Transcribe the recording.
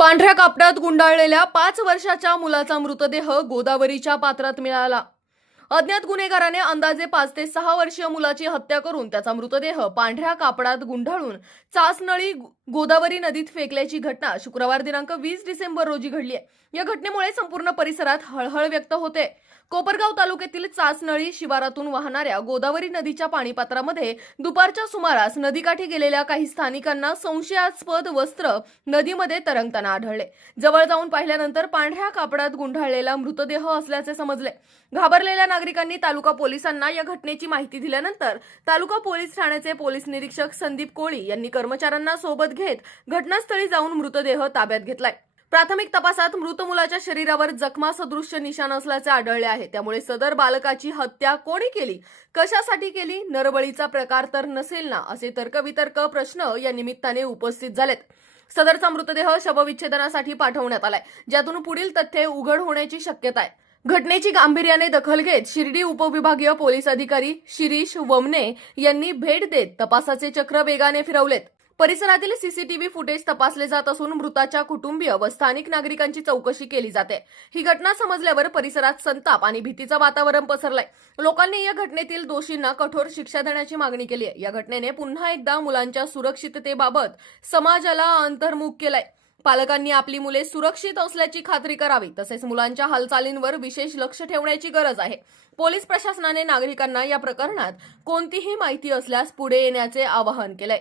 पांढऱ्या कापडात गुंडाळलेल्या पाच वर्षाच्या मुलाचा मृतदेह गोदावरीच्या पात्रात मिळाला. अज्ञात गुन्हेगाराने अंदाजे पाच ते सहा वर्षीय मुलाची हत्या करून त्याचा मृतदेह पांढऱ्या कापडात गुंडाळून चासनळी गोदावरी नदीत फेकल्याची घटना शुक्रवार दिनांक वीस डिसेंबर रोजी घडली आहे. या घटनेमुळे संपूर्ण परिसरात हळहळ व्यक्त होते. कोपरगाव तालुक्यातील चासनळी शिवारातून वाहणाऱ्या गोदावरी नदीच्या पाणीपात्रामध्ये दुपारच्या सुमारास नदीकाठी गेलेल्या काही स्थानिकांना संशयास्पद वस्त्र नदीमध्ये तरंगताना आढळले. जवळ जाऊन पाहिल्यानंतर पांढऱ्या कापडात गुंडाळलेला मृतदेह असल्याचे समजले. घाबरलेल्या नागरिकांनी तालुका पोलिसांना या घटनेची माहिती दिल्यानंतर तालुका पोलीस ठाण्याचे पोलीस निरीक्षक संदीप कोळी यांनी कर्मचाऱ्यांना सोबत घेत घटनास्थळी जाऊन मृतदेह ताब्यात घेतलाय. प्राथमिक तपासात मृत मुलाच्या शरीरावर जखमा सदृश्य निशाण असल्याचे आढळले आहे. त्यामुळे सदर बालकाची हत्या कोणी केली? कशासाठी केली? नरबळीचा प्रकार तर नसेल ना? असे तर्कवितर्क प्रश्न या निमित्ताने उपस्थित झालेत. सदरचा मृतदेह शवविच्छेदनासाठी पाठवण्यात आलाय. ज्यातून पुढील तथ्ये उघड होण्याची शक्यता आहे. घटनेची गांभीर्याने दखल घेत शिर्डी उपविभागीय पोलीस अधिकारी शिरीष वमने यांनी भेट देत तपासाचे चक्र वेगाने फिरवलेत. परिसरातील सीसीटीव्ही फुटेज तपासले जात असून मृताच्या कुटुंबीय व स्थानिक नागरिकांची चौकशी केली जाते. ही घटना समजल्यावर परिसरात संताप आणि भीतीचं वातावरण पसरलंय. लोकांनी या घटनेतील दोषींना कठोर शिक्षा देण्याची मागणी केली आहे या घटनेने पुन्हा एकदा मुलांच्या सुरक्षिततेबाबत समाजाला अंतर्मुख केलाय. पालकांनी आपली मुले सुरक्षित असल्याची खात्री करावी तसेच मुलांच्या हालचालींवर विशेष लक्ष ठेवण्याची गरज आहे. पोलीस प्रशासनाने नागरिकांना या प्रकरणात कोणतीही माहिती असल्यास पुढे येण्याचे आवाहन केलंय.